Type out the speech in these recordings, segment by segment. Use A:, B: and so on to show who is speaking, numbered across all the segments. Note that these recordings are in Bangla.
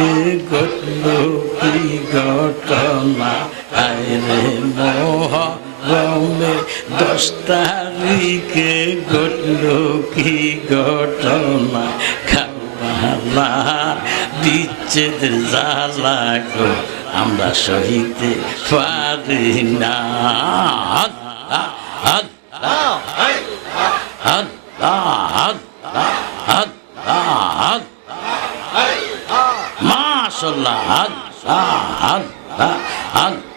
A: তারিখে ঘটল কি ঘটনা? আইরে মহরমে দশ তারিখে ঘটল কি ঘটনা? খাওয়ালা বিচ্ছেদের জ্বালা আমরা সহিতে পারি না আল্লাহ, আল্লাহ, আল্লাহ, আল্লাহ, আল্লাহ, মাশাল্লাহ আল্লাহ আল্লাহ আল্লাহ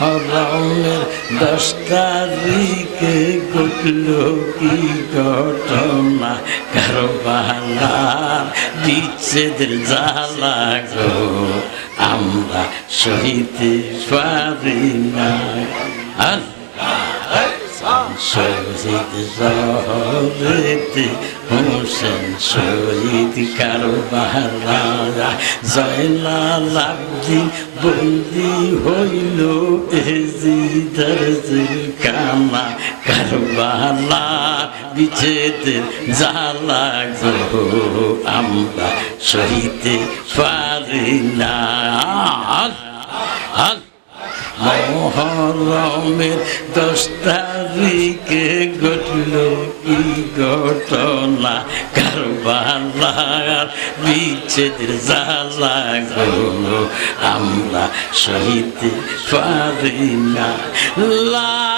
A: রঙের দশ তারিখে ঘটল কি ঘটনা কারও বালা বিচ্ছেদের জ্বালা গো। আমরা সহিতে পারি না আল্লাহ শহীদ শহরেতে হোসেন, শহীদ কারবারা জয়নাল আব্দি বন্দি হইল এজিদার গো, আমরা সহিতে পারি না। দশ তারিখে ঘটল কি ঘটনা? কারবালার বিচ্ছেদের জ্বালা গো, আমরা সহিতে পারি না। লা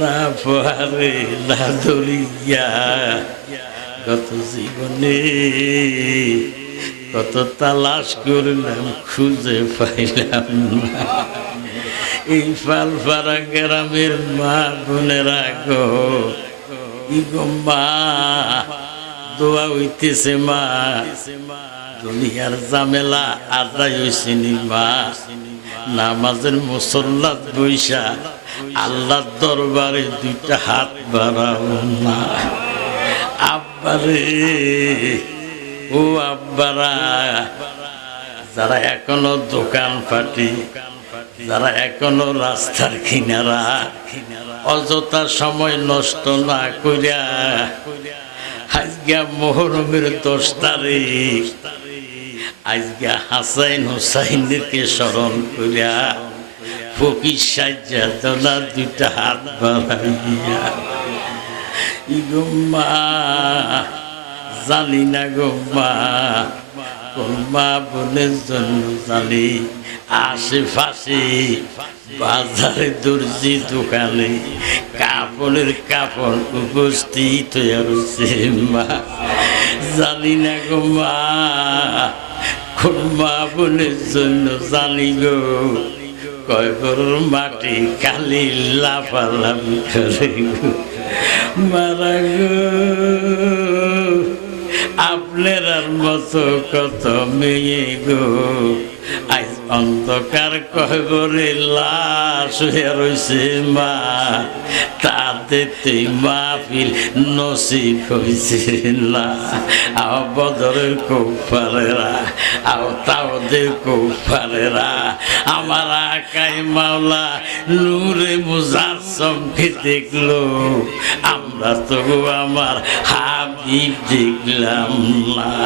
A: না পারে না দরিয়া গত জীবনে কত তালাশ করলাম, খুঁজে পাইলাম না। এই ফালফারা গ্রামের মা বোনেরা গো মা? দোয়া হইতেছে মা। দুনিয়ার জামেলা আদায় হয়েছিনি মা। নামাজের মুসল্লাত বৈশা, আল্লাহর দরবারে দুইটা হাত বাড়াও না আব্বারে ও আব্বারা, যারা এখনও দোকান পাটি, যারা এখনও রাস্তার কিনারা, অযথা সময় নষ্ট না করিয়া আজকে মোহরমের দশ তারিখ। আজকে হাসাইন হুসাইনকে স্মরণ করিয়া ফকির সাজ্জা দোলা দুইটা হাত বাড়াইয়া ইগুম্মা জানি না গো মা কোন মা বোনের জন্য জানি, আশেপাশে বাজারে দর্জি দোকানে কাপড়ের কাপড় উপস্থিত হয়ে রয়েছে মা। জানি না গো, মা। কোন মা বোনের জন্য জানি গো। কয় গরুর মাটি কালি লাফালাফি করে মারা গো, আপনার মতো কত মেয়ে গো। আজ অন্ধকার কহবরে লাশ হয়ে রয়েছে মা। তাতে তুই মাহফিল নসিব হয়েছে না। আও বদরের কৌপারেরা আও তাওদের কৌপারেরা আমার আকাই মাওলা নূরে মুজার চমকে দেখল? আমরা তো আমার হাবিব দেখলাম না।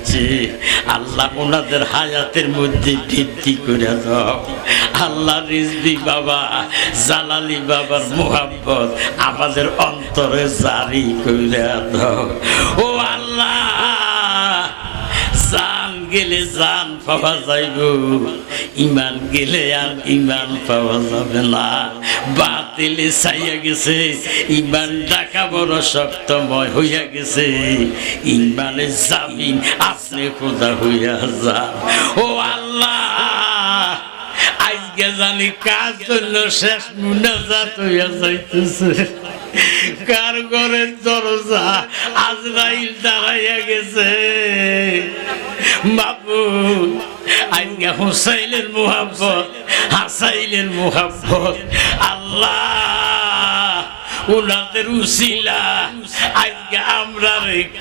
A: আল্লাহ ওনাদের হায়াতের মধ্যে বৃদ্ধি করে দাও। আল্লাহ রিজবি বাবা, জালালি বাবার মোহাব্বত আমাদের অন্তরে জারি করে দাও। ও আল্লাহ! গেলে জান পাওয়া যাইব ইমান গেলে আর ইমান পাওয়া যাবে না। বাতিলে চাইয়া গেছে, ইমান ডাকা বড় শক্তময় হইয়া গেছে। ইমানে জামিন আপনি খোদা হইয়া যান। ও আল্লাহ, আজকে জানি কার জন্য শেষ মুনাজাত হইয়া যাইতেছে। কার ঘরের দরজা আজরাইল দাঁড়াইয়া গেছে। বাবু আজকে হুসাইলের মোহাব্বত হাসাইলের মোহাব্বত। আল্লাহ, উনাদের উসিলা আজকে আমরা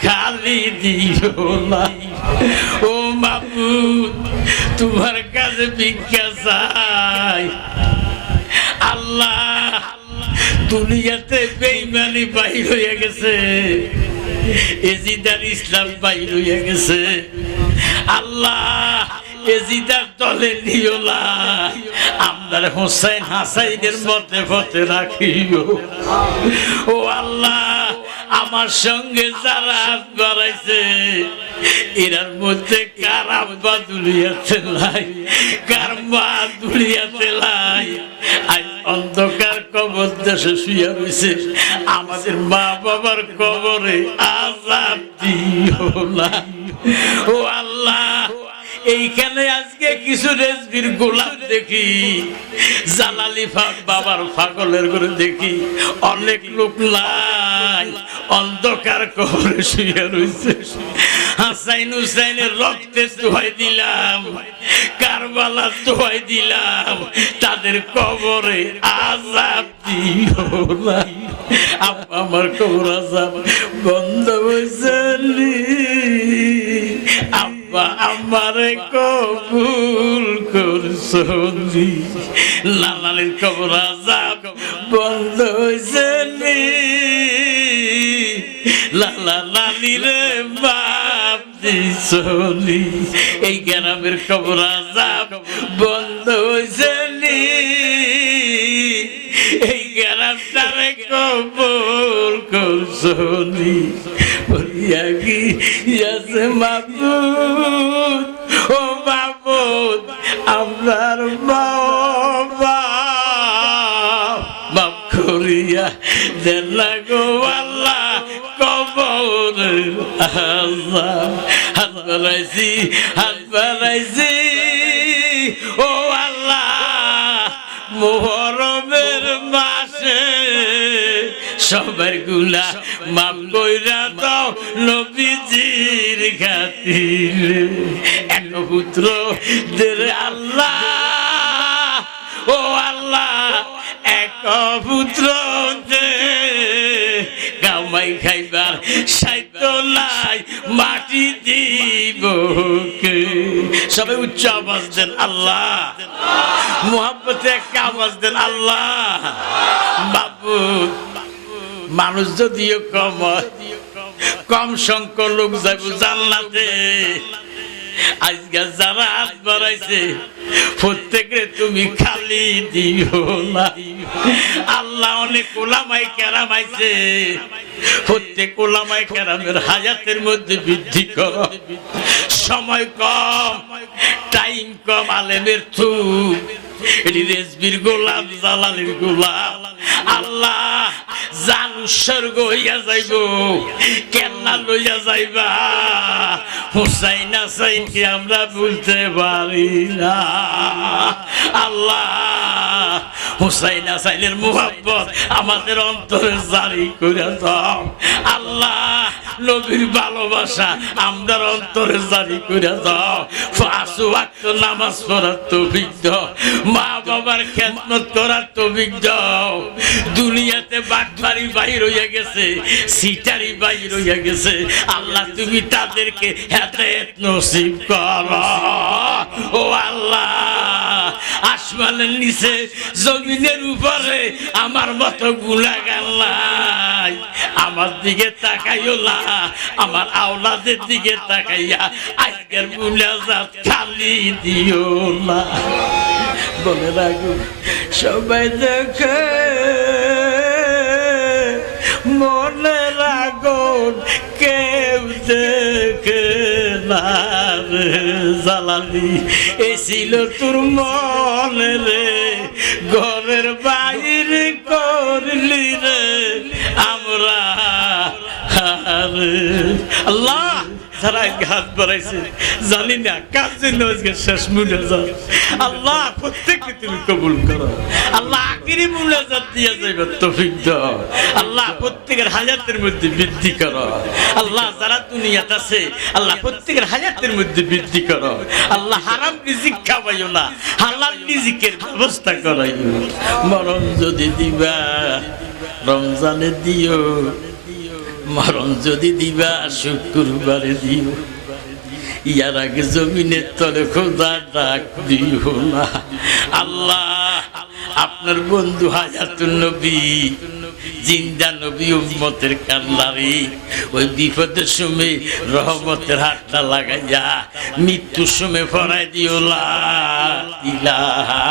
A: খালি দিও না। ও মাবুদ তোমার কাছে ভিক্ষা চাই। আল্লাহ, দুনিয়াতে বেইমানি বাইর হয়ে গেছে। এজিদার ইসলাম বাইর হয়ে গেছে। আমার সঙ্গে যারা হাত বাড়াইছে, এরার মধ্যে কার আব্বা দুলিয়াতে লাই, কার মা দুলিয়াতে লাই? আজ অন্ধকার কবর দেশে শুয়ে রয়েছে আমাদের মা বাবার কবরে আজাব দিও না। ও আল্লাহ এইখানে আজকে কিছু রেজবির গোলাপ দেখি, জালালি ফাক, বাবার ফাগলের করে দেখি। অনেক লোক নাই, অন্ধকার কবরে শুয়ে রয়েছে। হাসাইন হুসাইনের রক্তে দোহাই দিলাম কারবালা দোহাই দিলাম, তাদের কবরে আজাব দিও আমার কবর আজাব বন্ধ হয়েছে আমারে কবুল করছনি লালালের কবর আজাব বন্ধ হয়েছে লালা লালি রে বাপ দিছনি এই গ্রামের কবর আজাব বন্ধ হয়েছে এই গ্রামটারে কবুল করছনি বলিয়া কি ইয়াছে মাবুদ বাড়াইছি হাত বাড়াইছি ও আল্লাহ, মোহরমের মাসে সবারগুলা মাপ কইরা দাও নবীজির খাতিরে। এক পুত্র দের আল্লাহ, ও আল্লাহ, এক পুত্র কে? সবাই উচ্চ আওয়াজ দেন, আল্লাহ। মোহাম্মতে একটা আওয়াজ দেন, আল্লাহ। বাবু, মানুষ যদিও কম কম সংখ্যক লোক যাইব জানলাতে আজকে যারা হাত বাড়াইছে প্রত্যেকে তুমি খালি দিও না। আল্লাহ অনেক ওলামাই কেরামাইছে প্রত্যেক ওলামাই কেরামের হায়াতের মধ্যে বৃদ্ধি করো। সময় কম টাইম কম, আলেমের থু এটি রেসবির গোলাম, জালালির গোলাম। আল্লাহ, জান উৎসর্গ হইয়া যাইব, কেন্না লইয়া যাইবা। হুসাইন আসাইনকে আমরা বুঝতে পারি না। আল্লাহ, হুসাইন আসাইনের মুহাব্বত আমাদের অন্তরে জারি করে দাও। আল্লাহ নবীর ভালোবাসা আমাদের অন্তরে জারি করে দাও পাঁচু ওয়াক্ত নামাজ পড়ার তৌফিক দাও। মা বাবার খেদমত করার তৌফিক দাও। দুনিয়াতে বাটবাড়ি বাইর হইয়া গেছে, সিটারি বাইর হইয়া গেছে। আল্লাহ, তুমি তাদেরকে হাতে নসিব কর। ও আল্লাহ, আসমানের নিচে, জমিনের উপরে আমার মতো গুলাগান নাই। আমার দিকে তাকাইও না। আমার আওলাদের দিকে তাকাইয়া আজকের মুলাজাত খালি দিও না। বলে রাখো, সবাই দেখে মনে রাখুন, কেউ দেখে না বাড়ি এ তোর মনে রে, ঘরের বাইরে করলি রে। আল্লাহ, যারা হাত বাড়াইছে জানি না, কার জন্য আজকে শেষ মুনাজাত আল্লাহ, প্রত্যেককে তুমি কবুল করো। আল্লাহ, আখিরি মুনাজাত যাইবে তৌফিক আল্লাহ, প্রত্যেকের হাজাতের মধ্যে বৃদ্ধি করো। আল্লাহ, যারা দুনিয়াতে আছে, আল্লাহ, প্রত্যেকের হাজাতের মধ্যে বৃদ্ধি করো। আল্লাহ, হারাম রিজিক না, হালাল রিজিকের ব্যবস্থা করাইও। মরণ যদি দিবা, রমজানে দিও। মরণ যদি দিবা, শুক্রবারে দিও। ইয়ার আগে জমিনের তলে খোদা ডাক দিও না। আল্লাহ, আপনার বন্ধু হাজাতুন নবী, জিন্দা নবী উম্মতের কান্নারি ওই বিপদের সময় রহমতের হাতটা লাগাইয়া মৃত্যুর সময় ফরাই দিও ইলাহা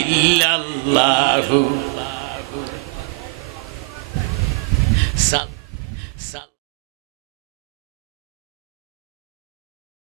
A: ইল্লাল্লাহু। সাত